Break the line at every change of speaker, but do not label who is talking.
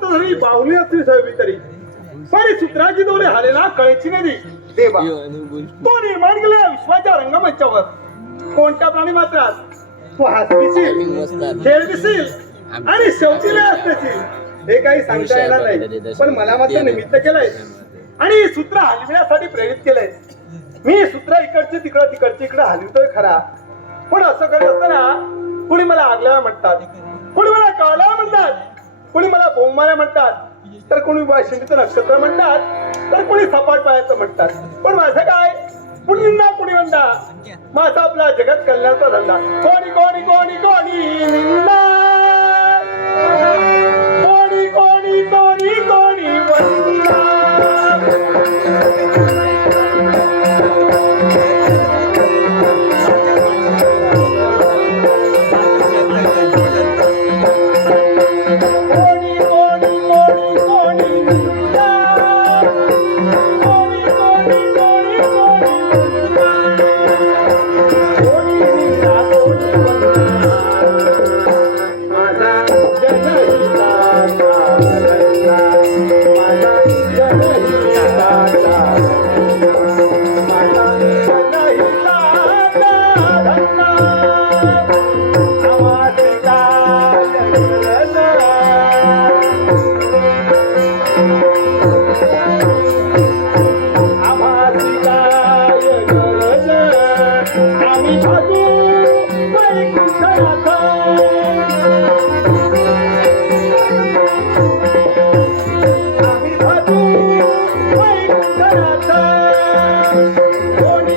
श्रीमंत जरी बाहुली असली सवी तरी पण सूत्राची दोरे हाले ना कळची नदी देवा तो निर्माण केला विश्वाच्या रंगमंचावर. कोणत्या प्राणी मात्रात तो हसविशील खेळविशील आणि शेवटी लय असतेशील हे काही सांगता येणार नाही पण मला मात्र निमित्त केलंय. आणि सूत्र हलविण्यासाठी प्रेरित केलंय. मी सूत्र इकडचे तिकडं तिकडचे इकडं हलवितोय खरा. पण असं करत असताना कुणी मला आगल्या म्हणतात. कुणी मला कावला म्हणतात. कुणी मला बोंबाऱ्या म्हणतात तर कोणी वाशिंडीचं नक्षत्र म्हणतात तर कोणी सपाट पायाचं म्हणतात. पण माझं काय? पुण्यंदा कुणी म्हणता माझा आपला जगत कल्याणाचा धंदा. कोणी कोणी कोणी कोणी निंदा. कोणी कोणी कोणी कोणी वंदा जनहिताचा माझा वैकुंठनाथा. कोणी